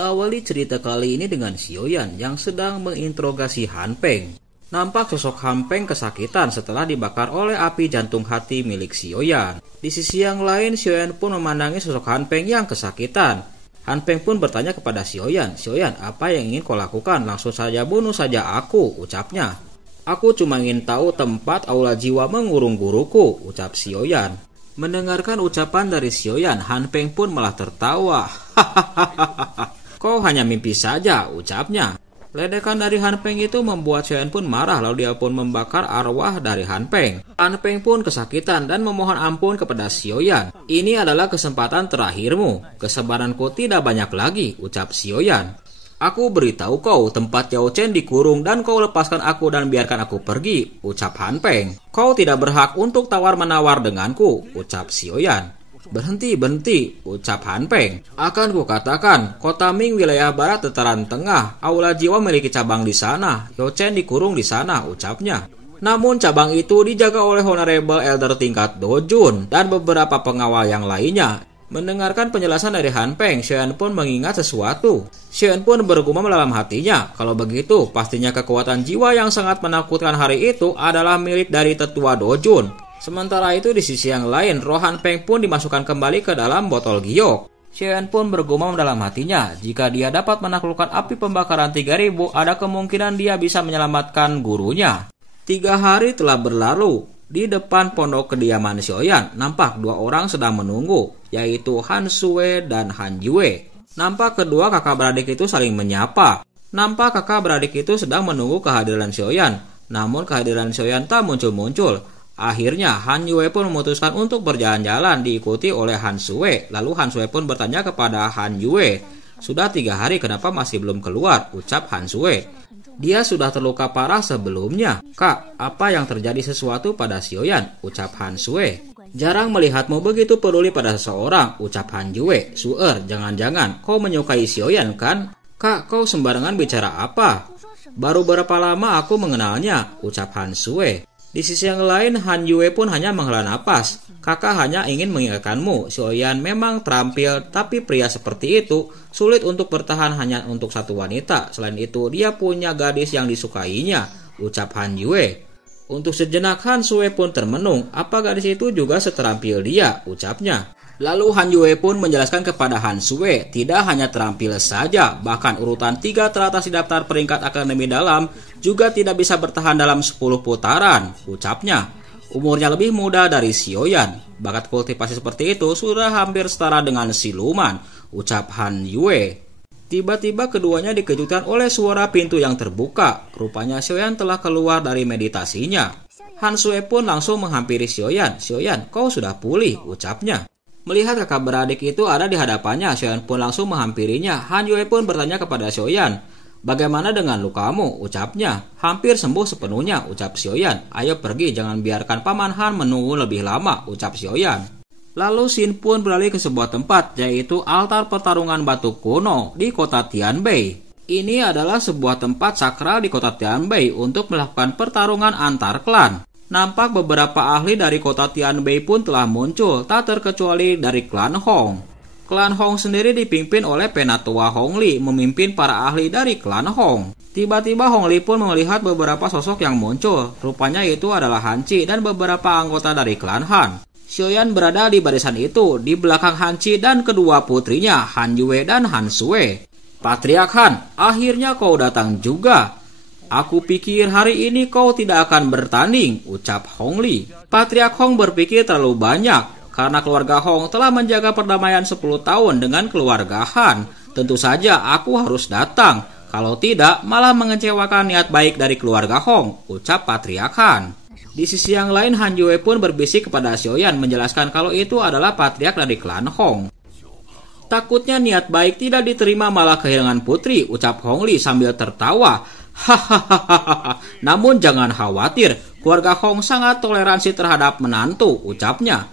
Kita awali cerita kali ini dengan Xiaoyan yang sedang menginterogasi Han Peng. Nampak sosok Han Peng kesakitan setelah dibakar oleh api jantung hati milik Xiaoyan. Di sisi yang lain, Xiaoyan pun memandangi sosok Han Peng yang kesakitan. Han Peng pun bertanya kepada Xiaoyan, "Xiaoyan, apa yang ingin kau lakukan? Langsung saja bunuh saja aku," ucapnya. "Aku cuma ingin tahu tempat aula jiwa mengurung guruku," ucap Xiaoyan. Mendengarkan ucapan dari Xiaoyan, Han Peng pun malah tertawa. "Hahaha, kau hanya mimpi saja," ucapnya. Ledekan dari Han Peng itu membuat Xiaoyan pun marah, lalu dia pun membakar arwah dari Han Peng. Han Peng pun kesakitan dan memohon ampun kepada Xiaoyan. "Ini adalah kesempatan terakhirmu. Kesabaranku tidak banyak lagi," ucap Xiaoyan. "Aku beritahu kau tempat Yao Chen dikurung dan kau lepaskan aku dan biarkan aku pergi," ucap Han Peng. "Kau tidak berhak untuk tawar-menawar denganku," ucap Xiaoyan. Berhenti," ucap Han Peng. "Akan kukatakan, kota Ming wilayah barat dataran tengah, aula jiwa memiliki cabang di sana, Yao Chen dikurung di sana," ucapnya. Namun cabang itu dijaga oleh Honorable Elder tingkat Dojun dan beberapa pengawal yang lainnya. Mendengarkan penjelasan dari Han Peng, Xiaoyan pun mengingat sesuatu. Xiaoyan pun bergumam dalam hatinya, kalau begitu pastinya kekuatan jiwa yang sangat menakutkan hari itu adalah milik dari tetua Dojun. Sementara itu di sisi yang lain, roh Han Peng pun dimasukkan kembali ke dalam botol giok. Xiaoyan pun bergumam dalam hatinya, jika dia dapat menaklukkan api pembakaran 3000, ada kemungkinan dia bisa menyelamatkan gurunya. 3 hari telah berlalu. Di depan pondok kediaman Xiaoyan, nampak 2 orang sedang menunggu, yaitu Han Sue dan Han Yue. Nampak kedua kakak beradik itu saling menyapa. Nampak kakak beradik itu sedang menunggu kehadiran Xiaoyan, namun kehadiran Xiaoyan tak muncul-muncul. Akhirnya Han Yue pun memutuskan untuk berjalan-jalan diikuti oleh Han Sue. Lalu Han Sue pun bertanya kepada Han Yue, "Sudah 3 hari kenapa masih belum keluar?" ucap Han Sue. "Dia sudah terluka parah sebelumnya." "Kak, apa yang terjadi sesuatu pada Xiaoyan?" ucap Han Sue. "Jarang melihatmu begitu peduli pada seseorang," ucap Han Yue. "Suer, jangan-jangan kau menyukai Xiaoyan kan?" "Kak, kau sembarangan bicara apa? Baru berapa lama aku mengenalnya," ucap Han Sue. Di sisi yang lain, Han Yue pun hanya menghela napas. "Kakak hanya ingin mengingatkanmu, Xiaoyan memang terampil, tapi pria seperti itu sulit untuk bertahan hanya untuk satu wanita. Selain itu, dia punya gadis yang disukainya," ucap Han Yue. Untuk sejenak Han Sue pun termenung. "Apa gadis itu juga seterampil dia?" ucapnya. Lalu Han Yue pun menjelaskan kepada Han Sue, tidak hanya terampil saja, bahkan urutan 3 teratas di daftar peringkat akademi dalam juga tidak bisa bertahan dalam 10 putaran, ucapnya. Umurnya lebih muda dari Xiaoyan. Bakat kultivasi seperti itu sudah hampir setara dengan siluman, ucap Han Yue. Tiba-tiba keduanya dikejutkan oleh suara pintu yang terbuka. Rupanya Xiaoyan telah keluar dari meditasinya. Han Sue pun langsung menghampiri Xiaoyan. "Xiaoyan, kau sudah pulih," ucapnya. Melihat kakak beradik itu ada di hadapannya, Xiaoyan pun langsung menghampirinya. Han Yue pun bertanya kepada Xiaoyan, "Bagaimana dengan lukamu?" ucapnya. "Hampir sembuh sepenuhnya," ucap Xiaoyan. "Ayo pergi, jangan biarkan Paman Han menunggu lebih lama," ucap Xiaoyan. Lalu Xin pun beralih ke sebuah tempat, yaitu altar pertarungan batu kuno di kota Tianbei. Ini adalah sebuah tempat sakral di kota Tianbei untuk melakukan pertarungan antar klan. Nampak beberapa ahli dari kota Tianbei pun telah muncul, tak terkecuali dari klan Hong. Klan Hong sendiri dipimpin oleh Penatua Hong Li, memimpin para ahli dari klan Hong. Tiba-tiba Hong Li pun melihat beberapa sosok yang muncul. Rupanya itu adalah Han Qi dan beberapa anggota dari klan Han. Xiaoyan berada di barisan itu, di belakang Han Qi dan kedua putrinya, Han Yue dan Han Sue. "Patriark Han, akhirnya kau datang juga. Aku pikir hari ini kau tidak akan bertanding," ucap Hong Li. Patriark Hong berpikir terlalu banyak, karena keluarga Hong telah menjaga perdamaian 10 tahun dengan keluarga Han. Tentu saja aku harus datang, kalau tidak malah mengecewakan niat baik dari keluarga Hong, ucap Patriark Han. Di sisi yang lain, Han Yue pun berbisik kepada Xiaoyan menjelaskan kalau itu adalah patriark dari klan Hong. "Takutnya niat baik tidak diterima malah kehilangan putri," ucap Hong Li sambil tertawa. "Hahaha, namun jangan khawatir, keluarga Hong sangat toleransi terhadap menantu," ucapnya.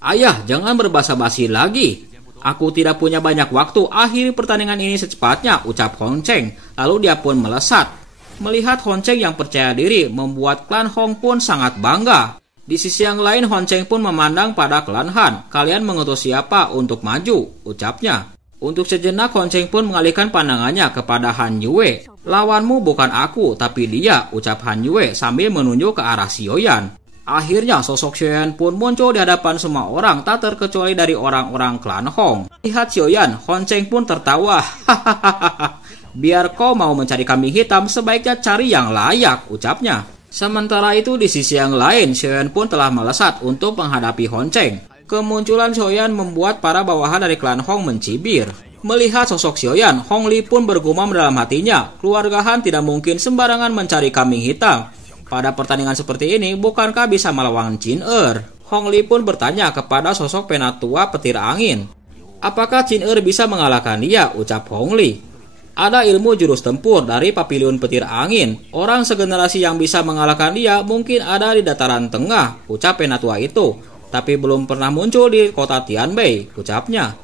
"Ayah, jangan berbasa-basi lagi. Aku tidak punya banyak waktu, akhiri pertandingan ini secepatnya," ucap Hong Cheng. Lalu dia pun melesat. Melihat Hong Cheng yang percaya diri membuat klan Hong pun sangat bangga. Di sisi yang lain, Hong Cheng pun memandang pada klan Han. "Kalian mengutus siapa untuk maju?" ucapnya. Untuk sejenak Hon Cheng pun mengalihkan pandangannya kepada Han Yue. Lawanmu bukan aku, tapi dia, ucap Han Yue sambil menunjuk ke arah Xiaoyan. Akhirnya sosok Xiaoyan pun muncul di hadapan semua orang, tak terkecuali dari orang-orang klan Hong. Lihat Xiaoyan, Hon Cheng pun tertawa. Hahaha. Biar kau mau mencari kambing hitam, sebaiknya cari yang layak, ucapnya. Sementara itu di sisi yang lain, Xiaoyan pun telah melesat untuk menghadapi Hon Cheng. Kemunculan Xiaoyan membuat para bawahan dari klan Hong mencibir. Melihat sosok Xiaoyan, Hong Li pun bergumam dalam hatinya, keluarga Han tidak mungkin sembarangan mencari kambing hitam. Pada pertandingan seperti ini, bukankah bisa melawan Jin Er? Hong Li pun bertanya kepada sosok penatua petir angin. Apakah Jin Er bisa mengalahkan dia? Ucap Hong Li. Ada ilmu jurus tempur dari Papiliun Petir Angin. Orang segenerasi yang bisa mengalahkan dia mungkin ada di dataran tengah, ucap penatua itu. Tapi belum pernah muncul di kota Tianbei, ucapnya.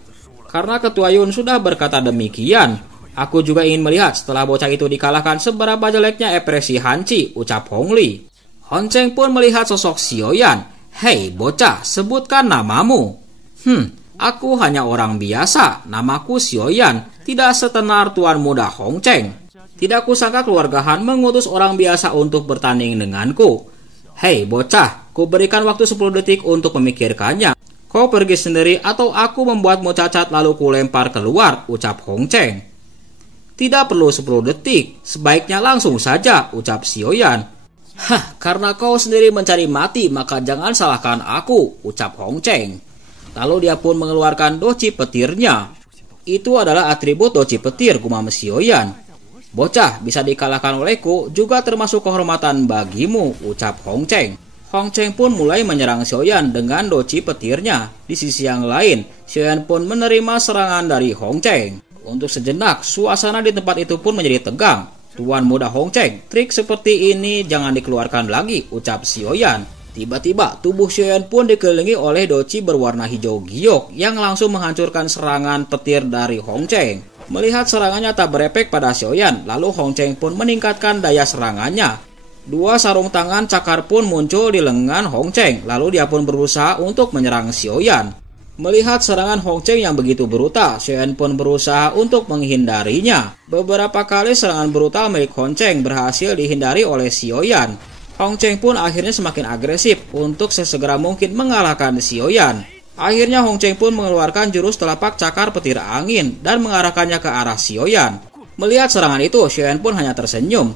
Karena Ketua Yun sudah berkata demikian, aku juga ingin melihat setelah bocah itu dikalahkan seberapa jeleknya ekspresi Hanci, ucap Hong Li. Hon Cheng pun melihat sosok Xiaoyan. Hei bocah, sebutkan namamu. Aku hanya orang biasa, namaku Xiaoyan, tidak setenar tuan muda Hong Cheng. Tidak kusangka keluarga Han mengutus orang biasa untuk bertanding denganku. Hei bocah, ku berikan waktu 10 detik untuk memikirkannya. Kau pergi sendiri atau aku membuatmu cacat lalu ku lempar keluar, ucap Hong Cheng. Tidak perlu 10 detik, sebaiknya langsung saja, ucap Xiaoyan. Karena kau sendiri mencari mati, maka jangan salahkan aku, ucap Hong Cheng. Lalu dia pun mengeluarkan doci petirnya. Itu adalah atribut doci petir, gumam Xiaoyan. Bocah bisa dikalahkan olehku juga termasuk kehormatan bagimu, ucap Hong Cheng. Hong Cheng pun mulai menyerang Xiaoyan dengan doci petirnya. Di sisi yang lain, Xiaoyan pun menerima serangan dari Hong Cheng. Untuk sejenak, suasana di tempat itu pun menjadi tegang. Tuan muda Hong Cheng, trik seperti ini jangan dikeluarkan lagi, ucap Xiaoyan. Tiba-tiba, tubuh Xiaoyan pun dikelilingi oleh doci berwarna hijau giok yang langsung menghancurkan serangan petir dari Hong Cheng. Melihat serangannya tak berefek pada Xiaoyan, lalu Hong Cheng pun meningkatkan daya serangannya. 2 sarung tangan cakar pun muncul di lengan Hong Cheng, lalu dia pun berusaha untuk menyerang Xiaoyan. Melihat serangan Hong Cheng yang begitu brutal, Xiaoyan pun berusaha untuk menghindarinya. Beberapa kali serangan brutal milik Hong Cheng berhasil dihindari oleh Xiaoyan. Hong Cheng pun akhirnya semakin agresif untuk sesegera mungkin mengalahkan Xiaoyan. Akhirnya Hong Cheng pun mengeluarkan jurus telapak cakar petir angin dan mengarahkannya ke arah Xiaoyan. Melihat serangan itu, Xiaoyan pun hanya tersenyum.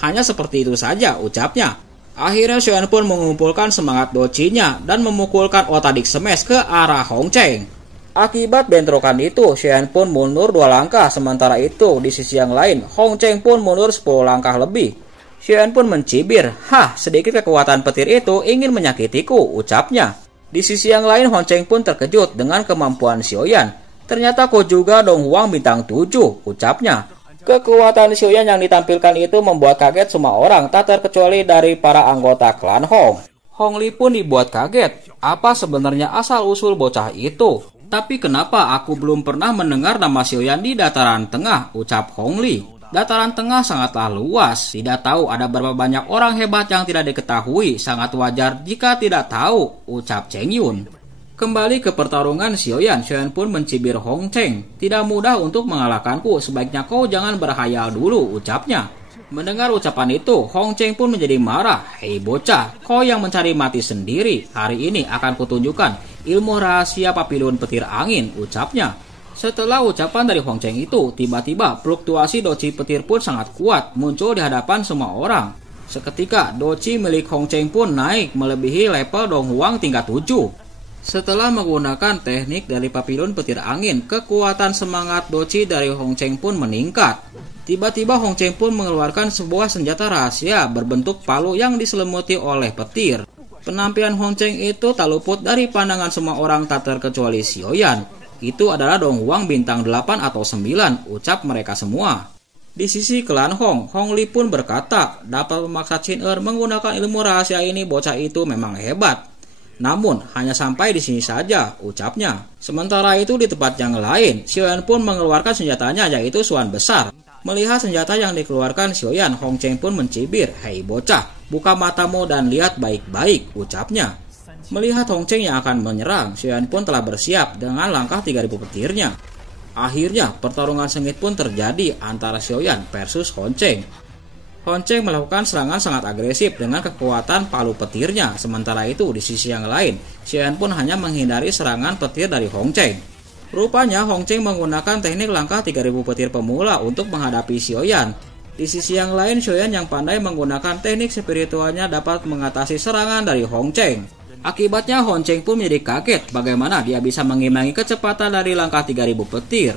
Hanya seperti itu saja, ucapnya. Akhirnya Xiaoyan pun mengumpulkan semangat docinya dan memukulkan otadik smash ke arah Hong Cheng. Akibat bentrokan itu, Xiaoyan pun mundur 2 langkah, sementara itu di sisi yang lain, Hong Cheng pun mundur 10 langkah lebih. Xiaoyan pun mencibir. Sedikit kekuatan petir itu ingin menyakitiku, ucapnya. Di sisi yang lain, Hong Cheng pun terkejut dengan kemampuan Xiaoyan. Ternyata kau juga Dong Huang bintang 7, ucapnya. Kekuatan Xiaoyan yang ditampilkan itu membuat kaget semua orang, tak terkecuali dari para anggota klan Hong. Hong Li pun dibuat kaget. Apa sebenarnya asal-usul bocah itu? Tapi kenapa aku belum pernah mendengar nama Xiaoyan di dataran tengah, ucap Hong Li. Dataran tengah sangatlah luas, tidak tahu ada berapa banyak orang hebat yang tidak diketahui, sangat wajar jika tidak tahu, ucap Cheng Yun. Kembali ke pertarungan Xiaoyan pun mencibir Hong Cheng. Tidak mudah untuk mengalahkanku, sebaiknya kau jangan berhayal dulu, ucapnya. Mendengar ucapan itu, Hong Cheng pun menjadi marah. Hei bocah, kau yang mencari mati sendiri, hari ini akan kutunjukkan ilmu rahasia Papiliun Petir Angin, ucapnya. Setelah ucapan dari Hong Cheng itu, tiba-tiba fluktuasi doci petir pun sangat kuat muncul di hadapan semua orang. Seketika, doci milik Hong Cheng pun naik melebihi level Dong Huang tingkat 7. Setelah menggunakan teknik dari Papiliun Petir Angin, kekuatan semangat doci dari Hong Cheng pun meningkat. Tiba-tiba Hong Cheng pun mengeluarkan sebuah senjata rahasia berbentuk palu yang diselimuti oleh petir. Penampilan Hong Cheng itu tak luput dari pandangan semua orang tak terkecuali Xiaoyan. Itu adalah Dong Huang bintang 8 atau 9, ucap mereka semua. Di sisi klan Hong, Hong Li pun berkata, dapat memaksa Jin Er menggunakan ilmu rahasia ini, bocah itu memang hebat. Namun, hanya sampai di sini saja, ucapnya. Sementara itu di tempat yang lain, Xiaoyan pun mengeluarkan senjatanya yaitu Suan Besar. Melihat senjata yang dikeluarkan Xiaoyan, Hong Cheng pun mencibir, hei bocah, buka matamu dan lihat baik-baik, ucapnya. Melihat Hong Cheng yang akan menyerang, Xiaoyan pun telah bersiap dengan langkah 3000 petirnya. Akhirnya pertarungan sengit pun terjadi antara Xiaoyan versus Hong Cheng. Hong Cheng melakukan serangan sangat agresif dengan kekuatan palu petirnya. Sementara itu di sisi yang lain, Xiaoyan pun hanya menghindari serangan petir dari Hong Cheng. Rupanya Hong Cheng menggunakan teknik langkah 3000 petir pemula untuk menghadapi Xiaoyan. Di sisi yang lain, Xiaoyan yang pandai menggunakan teknik spiritualnya dapat mengatasi serangan dari Hong Cheng. Akibatnya Hong Cheng pun menjadi kaget bagaimana dia bisa mengimbangi kecepatan dari langkah 3000 petir.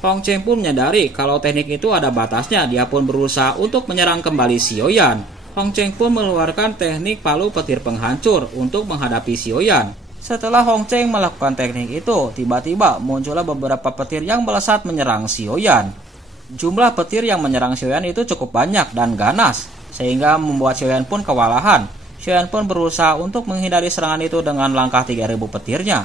Hong Cheng pun menyadari kalau teknik itu ada batasnya, dia pun berusaha untuk menyerang kembali Xiaoyan. Hong Cheng pun mengeluarkan teknik palu petir penghancur untuk menghadapi Xiaoyan. Setelah Hong Cheng melakukan teknik itu, tiba-tiba muncullah beberapa petir yang melesat menyerang Xiaoyan. Jumlah petir yang menyerang Xiaoyan itu cukup banyak dan ganas, sehingga membuat Xiaoyan pun kewalahan. Xiaoyan pun berusaha untuk menghindari serangan itu dengan langkah 3000 petirnya.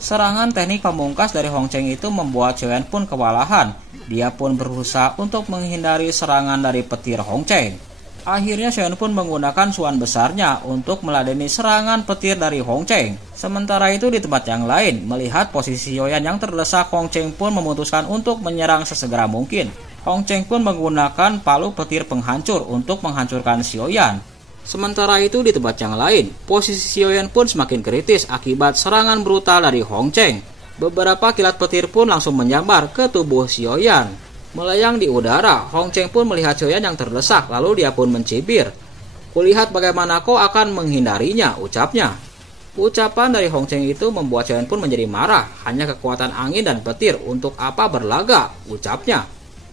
Serangan teknik pamungkas dari Hong Cheng itu membuat Xiaoyan pun kewalahan. Dia pun berusaha untuk menghindari serangan dari petir Hong Cheng. Akhirnya Xiaoyan pun menggunakan suan besarnya untuk meladeni serangan petir dari Hong Cheng. Sementara itu di tempat yang lain, melihat posisi Xiaoyan yang terdesak, Hong Cheng pun memutuskan untuk menyerang sesegera mungkin. Hong Cheng pun menggunakan palu petir penghancur untuk menghancurkan Xiaoyan. Sementara itu di tempat yang lain, posisi Xiaoyan pun semakin kritis akibat serangan brutal dari Hong Cheng. Beberapa kilat petir pun langsung menyambar ke tubuh Xiaoyan. Melayang di udara, Hong Cheng pun melihat Xiaoyan yang terdesak, lalu dia pun mencibir. "Kulihat bagaimana kau akan menghindarinya," ucapnya. Ucapan dari Hong Cheng itu membuat Xiaoyan pun menjadi marah. "Hanya kekuatan angin dan petir, untuk apa berlaga?" ucapnya.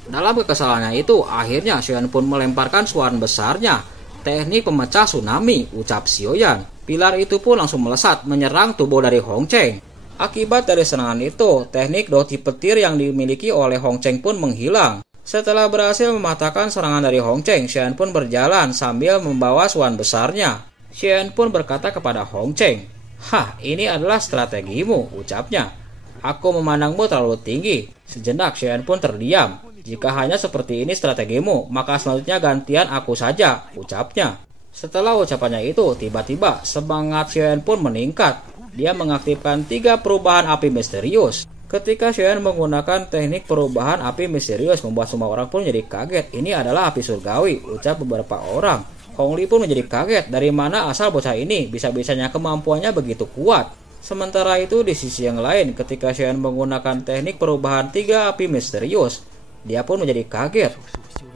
Dalam kekesalannya itu, akhirnya Xiaoyan pun melemparkan suan besarnya. "Teknik pemecah tsunami," ucap Xiaoyan. Pilar itu pun langsung melesat menyerang tubuh dari Hong Cheng. Akibat dari serangan itu, teknik doti petir yang dimiliki oleh Hong Cheng pun menghilang. Setelah berhasil mematahkan serangan dari Hong Cheng, Xiaoyan pun berjalan sambil membawa suan besarnya. Xiaoyan pun berkata kepada Hong Cheng, "Hah, ini adalah strategimu," ucapnya. "Aku memandangmu terlalu tinggi." Sejenak Xiaoyan pun terdiam. "Jika hanya seperti ini strategimu, maka selanjutnya gantian aku saja," ucapnya. Setelah ucapannya itu, tiba-tiba semangat Xiaoyan pun meningkat. Dia mengaktifkan 3 perubahan api misterius. Ketika Xiaoyan menggunakan teknik perubahan api misterius, membuat semua orang pun menjadi kaget. "Ini adalah api surgawi," ucap beberapa orang. Hong Li pun menjadi kaget, dari mana asal bocah ini, bisa-bisanya kemampuannya begitu kuat. Sementara itu di sisi yang lain, ketika Xiaoyan menggunakan teknik perubahan 3 api misterius, dia pun menjadi kaget.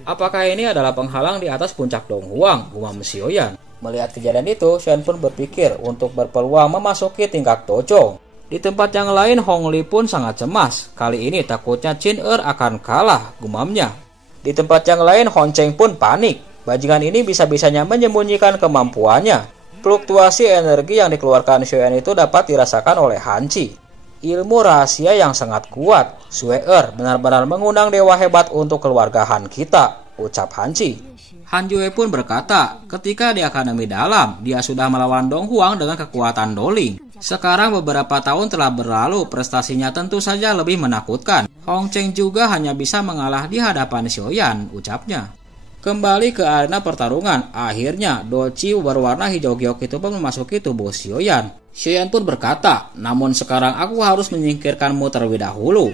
"Apakah ini adalah penghalang di atas puncak Donghuang?" gumam Xiaoyan. Melihat kejadian itu, Xiaoyan pun berpikir untuk berpeluang memasuki tingkat Dojong. Di tempat yang lain, Hong Li pun sangat cemas. Kali ini takutnya Qin Er akan kalah, gumamnya. Di tempat yang lain, Hong Cheng pun panik. Bajingan ini bisa-bisanya menyembunyikan kemampuannya. Fluktuasi energi yang dikeluarkan Xiaoyan itu dapat dirasakan oleh Han Qi. Ilmu rahasia yang sangat kuat. Sue Er benar-benar mengundang dewa hebat untuk keluarga Han kita, ucap Han Qi. Han Jue pun berkata, ketika di Akademi Dalam, dia sudah melawan Dong Huang dengan kekuatan Doling. Sekarang beberapa tahun telah berlalu, prestasinya tentu saja lebih menakutkan. Hong Cheng juga hanya bisa mengalah di hadapan Xiaoyan, ucapnya. Kembali ke arena pertarungan, akhirnya Doci berwarna hijau giok itu pun memasuki tubuh Xiaoyan. Xiaoyan pun berkata, namun sekarang aku harus menyingkirkanmu terlebih dahulu.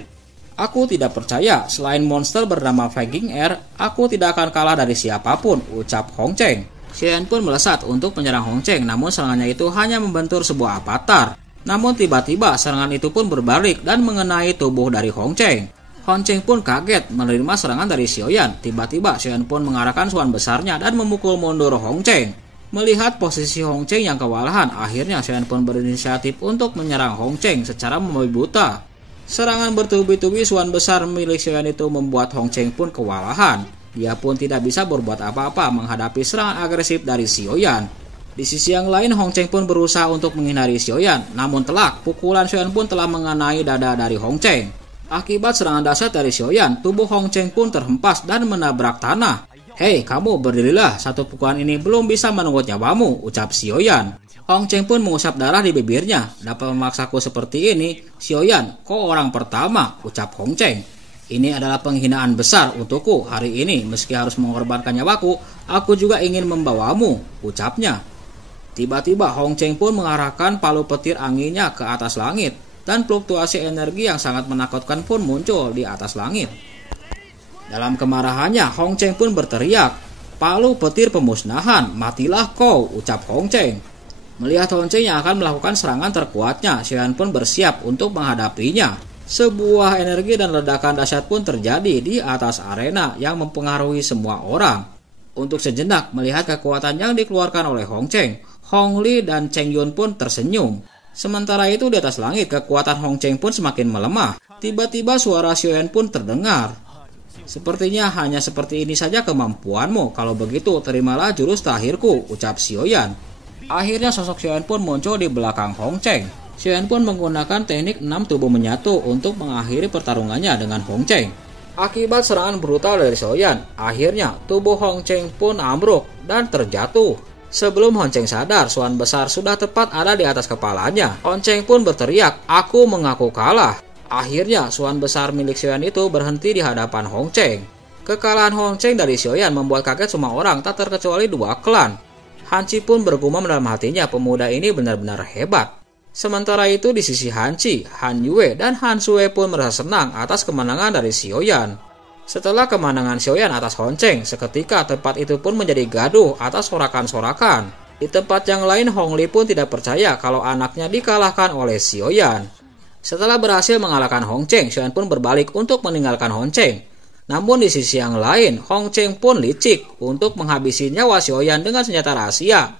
Aku tidak percaya, selain monster bernama Fanging Air, aku tidak akan kalah dari siapapun, ucap Hong Cheng. Xiaoyan pun melesat untuk menyerang Hong Cheng, namun serangannya itu hanya membentur sebuah avatar. Namun tiba-tiba serangan itu pun berbalik dan mengenai tubuh dari Hong Cheng. Hong Cheng pun kaget menerima serangan dari Xiaoyan. Tiba-tiba Xiaoyan pun mengarahkan suan besarnya dan memukul mundur Hong Cheng. Melihat posisi Hong Cheng yang kewalahan, akhirnya Xiaoyan pun berinisiatif untuk menyerang Hong Cheng secara membabi buta. Serangan bertubi-tubi suan besar milik Xiaoyan itu membuat Hong Cheng pun kewalahan. Dia pun tidak bisa berbuat apa-apa menghadapi serangan agresif dari Xiaoyan. Di sisi yang lain, Hong Cheng pun berusaha untuk menghindari Xiaoyan. Namun telak, pukulan Xiaoyan pun telah mengenai dada dari Hong Cheng. Akibat serangan dahsyat dari Xiaoyan, tubuh Hong Cheng pun terhempas dan menabrak tanah. "Hei, kamu berdirilah, satu pukulan ini belum bisa menunggu nyawamu," ucap Xiaoyan. Hong Cheng pun mengusap darah di bibirnya. "Dapat memaksaku seperti ini, Xiaoyan, kau orang pertama," ucap Hong Cheng. "Ini adalah penghinaan besar untukku hari ini. Meski harus mengorbankan nyawaku, aku juga ingin membawamu," ucapnya. Tiba-tiba Hong Cheng pun mengarahkan palu petir anginnya ke atas langit. dan fluktuasi energi yang sangat menakutkan pun muncul di atas langit. Dalam kemarahannya, Hong Cheng pun berteriak, "Palu petir pemusnahan, matilah kau," ucap Hong Cheng. Melihat Hong Cheng yang akan melakukan serangan terkuatnya, Xiaoyan pun bersiap untuk menghadapinya. Sebuah energi dan ledakan dahsyat pun terjadi di atas arena yang mempengaruhi semua orang. Untuk sejenak melihat kekuatan yang dikeluarkan oleh Hong Cheng, Hong Li dan Cheng Yun pun tersenyum. Sementara itu di atas langit, kekuatan Hong Cheng pun semakin melemah. Tiba-tiba suara Xiaoyan pun terdengar. "Sepertinya hanya seperti ini saja kemampuanmu. Kalau begitu, terimalah jurus terakhirku," ucap Xiaoyan. Akhirnya sosok Xiaoyan pun muncul di belakang Hong Cheng. Xiaoyan pun menggunakan teknik 6 tubuh menyatu untuk mengakhiri pertarungannya dengan Hong Cheng. Akibat serangan brutal dari Xiaoyan, akhirnya tubuh Hong Cheng pun ambruk dan terjatuh. Sebelum Hong Cheng sadar, Suan besar sudah tepat ada di atas kepalanya. Hong Cheng pun berteriak, "Aku mengaku kalah." Akhirnya Suan besar milik Xiaoyan itu berhenti di hadapan Hong Cheng. Kekalahan Hong Cheng dari Xiaoyan membuat kaget semua orang, tak terkecuali 2 klan. Han Chi pun bergumam dalam hatinya, pemuda ini benar-benar hebat. Sementara itu di sisi Han Chi, Han Yue dan Han Sue pun merasa senang atas kemenangan dari Xiaoyan. Setelah kemenangan Xiaoyan atas Hong Cheng, seketika tempat itu pun menjadi gaduh atas sorakan-sorakan. Di tempat yang lain, Hong Li pun tidak percaya kalau anaknya dikalahkan oleh Xiaoyan. Setelah berhasil mengalahkan Hong Cheng, Xiaoyan pun berbalik untuk meninggalkan Hong Cheng. Namun di sisi yang lain, Hong Cheng pun licik untuk menghabisi nyawa Xiaoyan dengan senjata rahasia.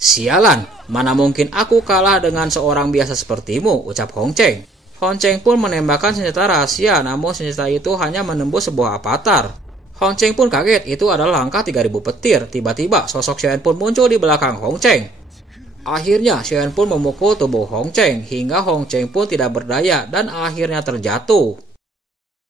"Sialan, mana mungkin aku kalah dengan seorang biasa sepertimu," ucap Hong Cheng. Hong Cheng pun menembakkan senjata rahasia, namun senjata itu hanya menembus sebuah avatar. Hong Cheng pun kaget, itu adalah langkah 3000 petir. Tiba-tiba sosok Xiaoyan pun muncul di belakang Hong Cheng. Akhirnya Xiaoyan pun memukul tubuh Hong Cheng hingga Hong Cheng pun tidak berdaya dan akhirnya terjatuh.